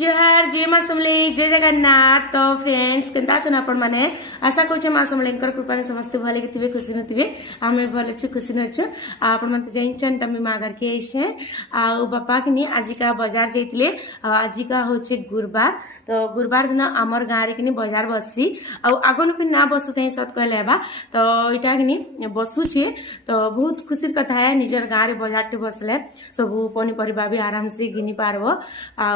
जोहार जय माँ समलेई जय जगन्नाथ। तो फ्रेंड्स केनता छन आपण माने आशा करछे माँ समलेईकर कृपा ने समस्त भले थे खुशी नथिबे आमे भले छु खुशी नछु आपण मते जाइछन तमे माँ घर के आइछे आ बापा किनी आजिका बाजार जाइतिले आजिका होचे गुरुवार। तो गुरुवार दिन आमर गाँ रे किनी बाजार बसी आ आगन पे ना बसुते सत कहले बा तो इटा किनी बसुछे तो बहुत खुशी कथा है निजर गाँ रे बाजार टे बसले सब पनीपरिबा भी आराम से घिनी पारबो आ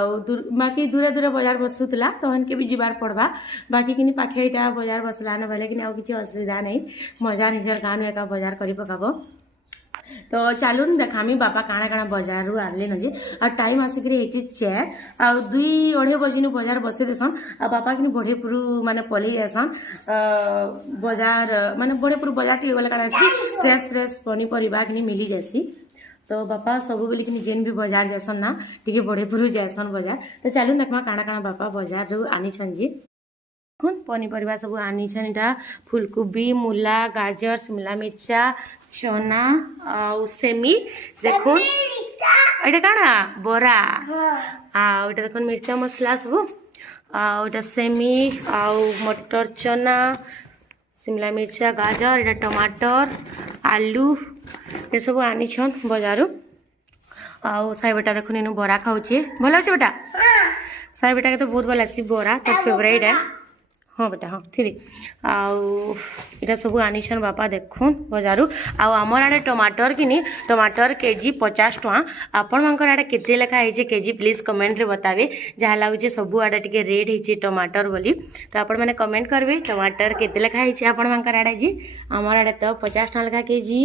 बाकी दूरे दूरे बाजार बसुतला तो हनके भी जीवार पड़वा बाकी किनी पाखे इटा बाजार बसला न भले कि आउ किछि असुविधा नहीं मजा निजर गाँ नु एका बाजार करि पकाबो। तो चलून देखामी बापा काଣା काଣା बाजार रू आनले नजे आ टाइम आसिक हेची 4 आ 2-2:30 बजे नु बाजार बसे देसन आ बापा किनी बढे पुरु माने पलि आसन बाजार माने बढे पुरु बाजार टी गले काଣା अछि फ्रेश फ्रेश पनी परिबा किनी मिली जासी। तो बापा सब बोली कि जेन भी बाजार जासन ना टिके बड़े पुरु जासन बाजार। तो चलून देखमा काଣା काଣା बापा बाजार रू आनी छन जी कोन पनीपरिबा सब आनी छन इटा फूलकोबी मूला गाजर शिमला मिर्चा चना आ सेमी देखो एटा काଣା बरा आ एटा देखो मिर्चा मसला सब आ एटा सेमी आ मटर चना शिमला मिर्चा गाजर एटा टमाटर आलू ये सब आनी छन बाजारू आउ साई बेटा देखो इनु बरा खाऊचे भल अच्छे बेटा साई बेटा के तो बहुत भल अच्छी बरा तो फेवरेट है। हाँ बेटा हाँ ठीक आउ इटा सब आनी छन बापा देखो बाजारू आउ आमर आड़े टमाटर किनी टमाटर केजी 50 टका आपण मानकर आड़े केते लेखा है केजी प्लीज कमेंट रे बतावे जहाँ लगुचे सब आड़े टिके रेट है टमाटर बोली तो आपण मैंने कमेंट करबे टमाटर केते लेखा है आपण मानकर आड़े जी आमर आड़े तो 50 टका लेखा केजी